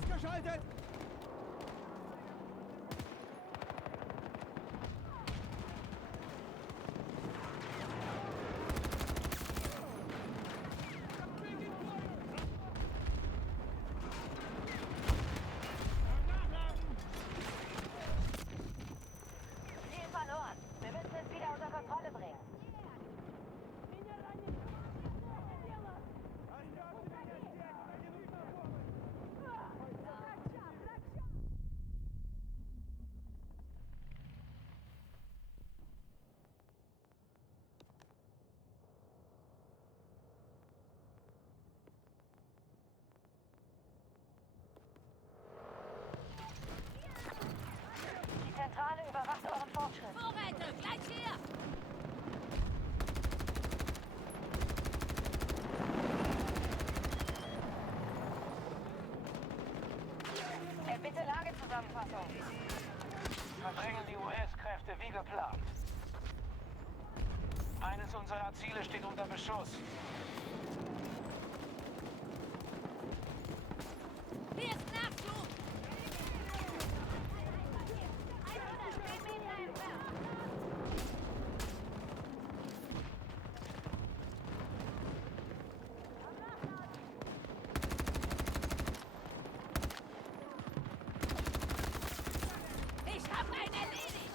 Ausgeschaltet! Ziel verloren. Wir müssen es wieder unter Kontrolle bringen. Die Zentrale überwacht euren Fortschritt. Vorräte, gleich hier! Bitte Lagezusammenfassung. Verdrängen die US-Kräfte wie geplant. Eines unserer Ziele steht unter Beschuss. Hier ist Nachschub! 110 Meter entfernt. Ich hab einen erledigt!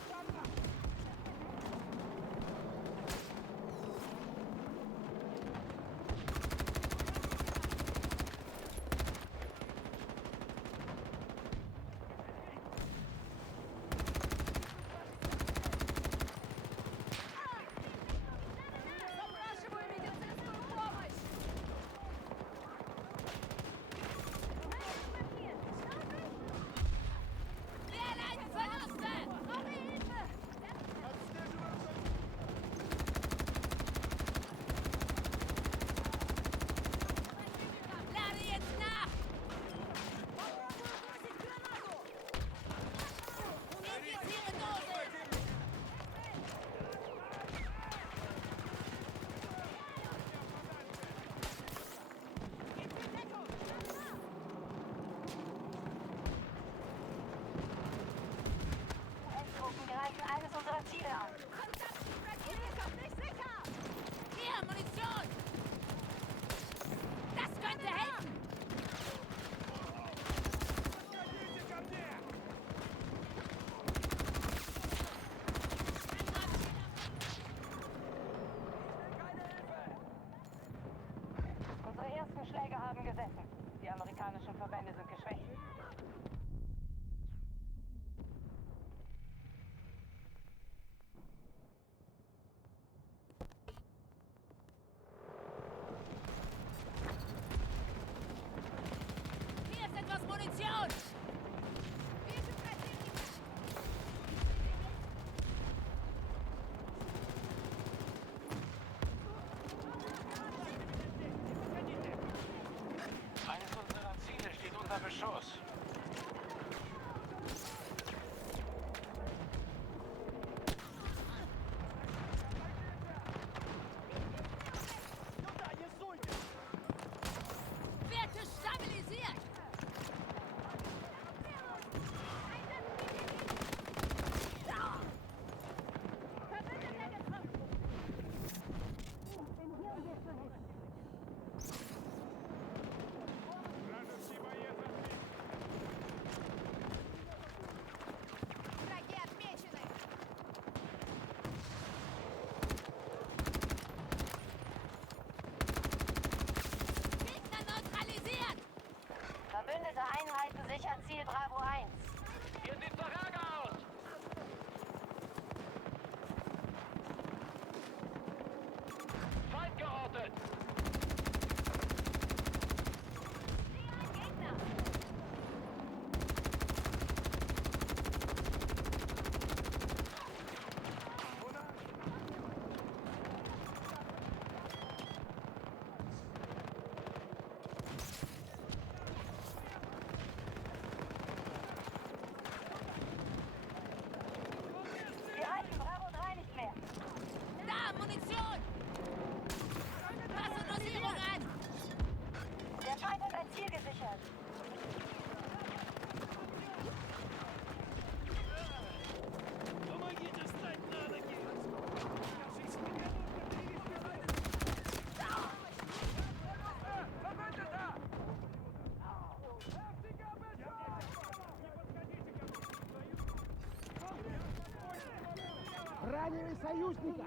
Вытаскивай союзника!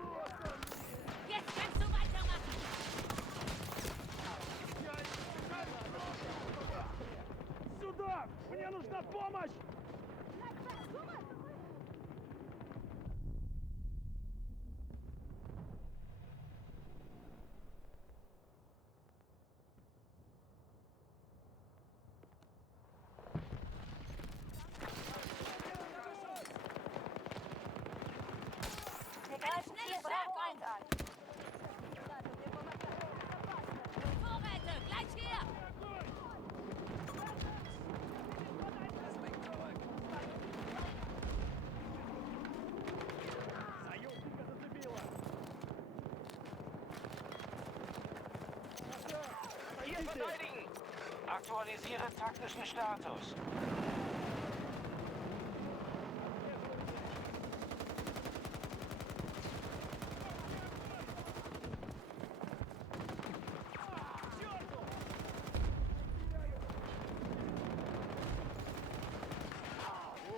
Jetzt kannst du weitermachen! Сюда! Мне нужна помощь! Wir greifen Ziel Bravo 1 an. Vorräte, gleich hier! Союзника зацепило! Hier verteidigen! Aktualisiere taktischen Status.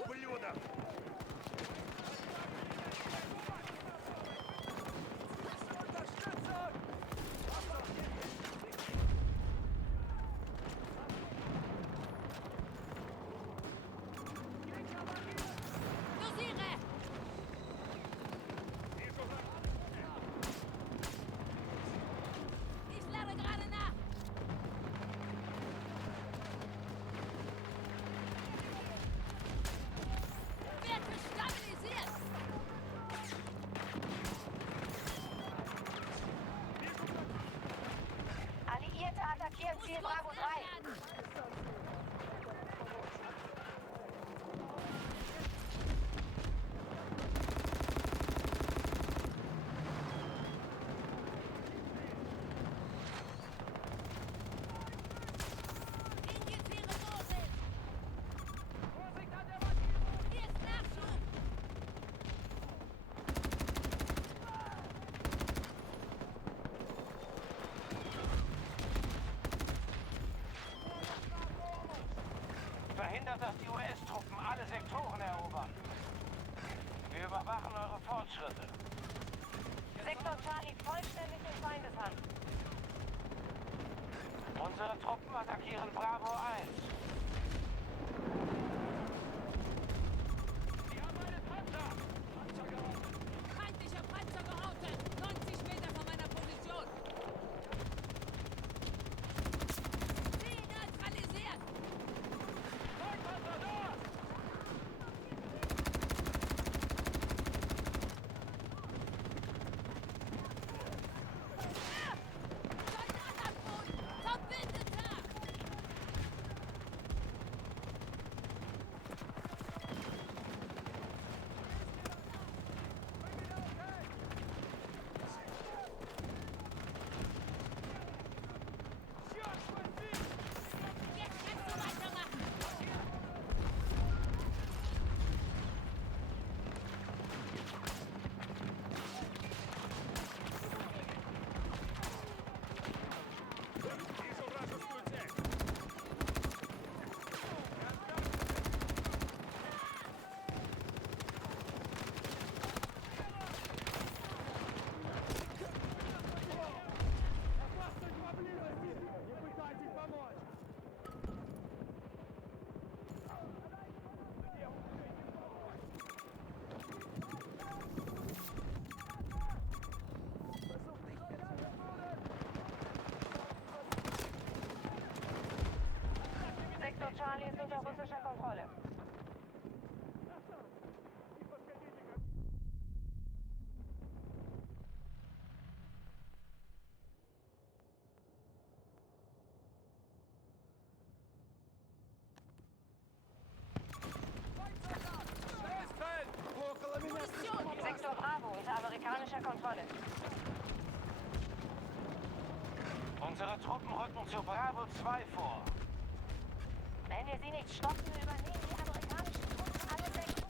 Ублюдок! Dosiere! Ich lade gerade nach! Werte stabilisiert! Alliierte attackieren Ziel Bravo 3. Werden. Injiziere Dosis! Hier ist Nachschub! Verhindert, dass die US-Truppen alle Sektoren erobern. Wir überwachen eure Fortschritte. Sektor Charlie vollständig in Feindeshand. Unsere Truppen attackieren Bravo 1. Sie haben einen Panzer! Feindlicher Panzer geroutet! 90 Meter von meiner Position! Ziel neutralisiert! Panzer da! Soldatenboot! Verbündeter! Jetzt kannst du weitermachen! Вижу вражескую цель! Опасность поблизости! Не пытайтесь помочь! Sektor Charlie ist unter russischer Kontrolle. Около меня! Munition! Sektor Bravo unter amerikanischer Kontrolle. Unsere Truppen rücken zu Bravo 2 vor. Wenn wir sie nicht stoppen, übernehmen die amerikanischen Truppen alle Sektoren.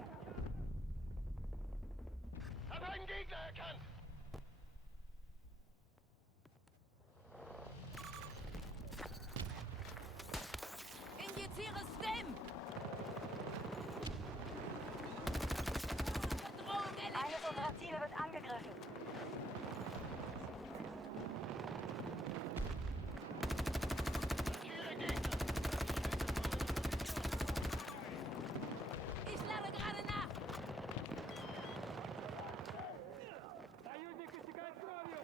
Zielen. Hab einen Gegner erkannt! Injiziere Stem! Bedrohung Eines unserer eliminiert! Ziele wird angegriffen. Markiere Gegner! Ich lade gerade nach! Союзник истекает кровью!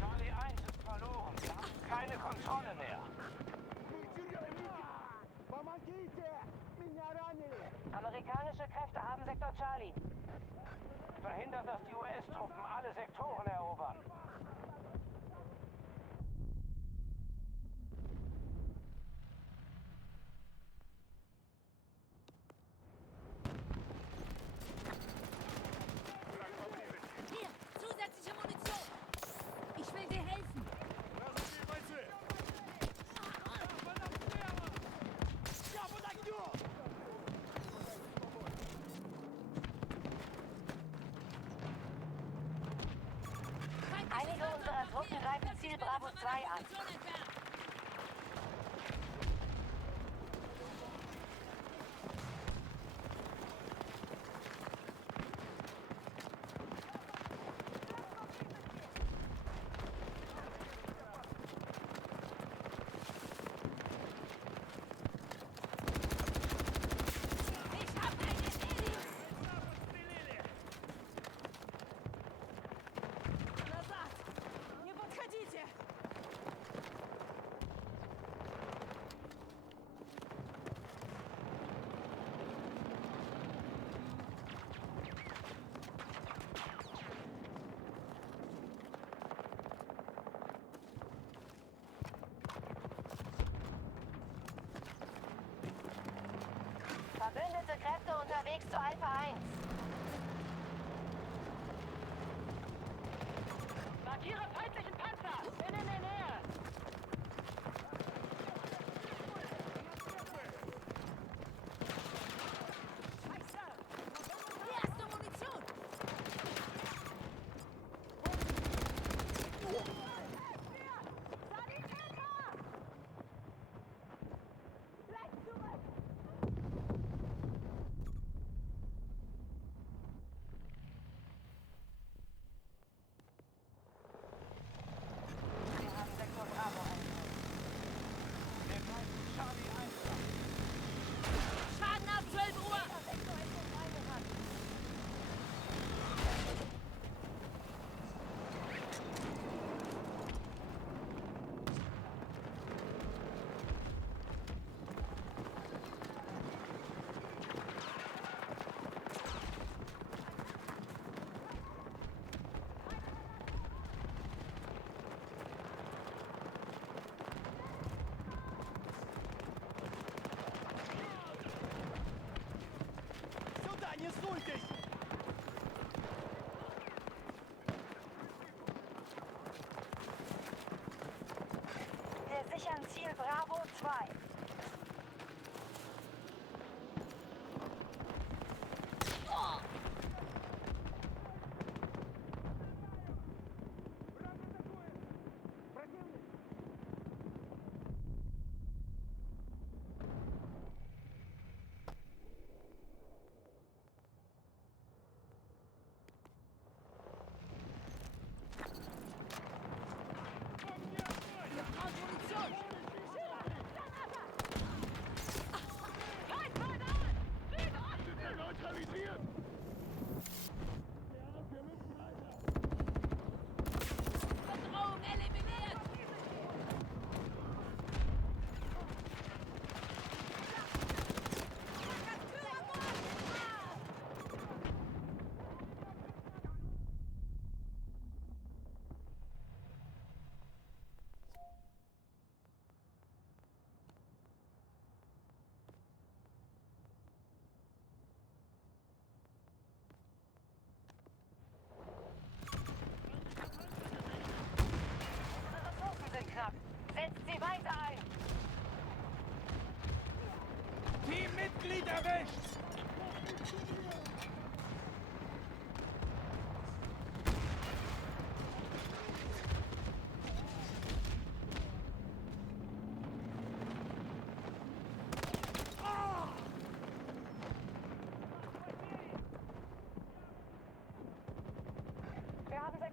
Charlie 1 ist verloren. Wir haben keine Kontrolle mehr. Помогите! Меня ранили! Amerikanische Kräfte haben Sektor Charlie. Verhindert, dass die US-Truppen alle Sektoren erobern. Hier, zusätzliche Munition! Ich will dir helfen! Я подогню! Einige unserer Truppen greifen Ziel Bravo 2 an. Ich hab einen erledigt! Назад! Не подходите! Verbündete Kräfte unterwegs zu Alpha 1. Markiere feindlichen Panzer! Bin in der Nähe! Die erste Munition!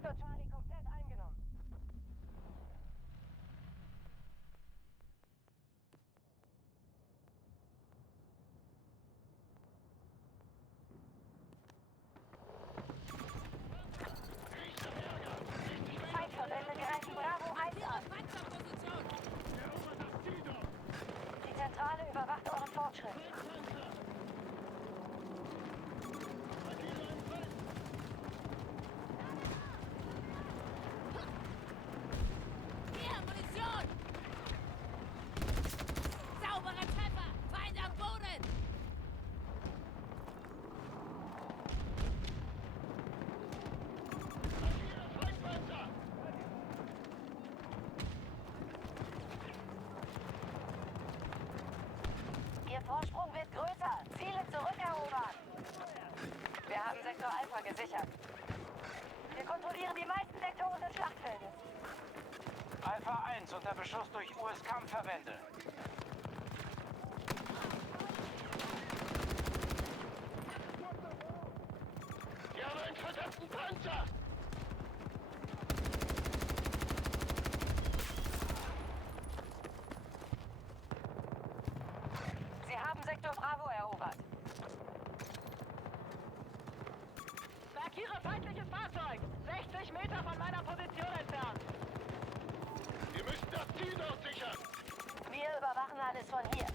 Sektor Charlie komplett eingenommen. Feindverbände greifen Bravo 1 an. Panzerposition! Die Zentrale überwacht euren Fortschritt. Hier, Munition! Sauberer Treffer! Feind am Boden! Ihr Vorsprung wird größer. Ziele zurückerobern. Wir haben Sektor Alpha gesichert. Wir kontrollieren die meisten Sektoren des Schlachtfeldes. Alpha 1 unter Beschuss durch US-Kampfverbände. Wir haben einen verdammten Panzer! Sie haben Sektor Bravo erobert. Markiere feindliches Fahrzeug! 60 Meter von meiner Position entfernt. Wir müssen das Ziel dort sichern! Wir überwachen alles von hier.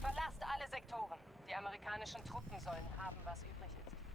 Verlasst alle Sektoren. Die amerikanischen Truppen sollen haben, was übrig ist.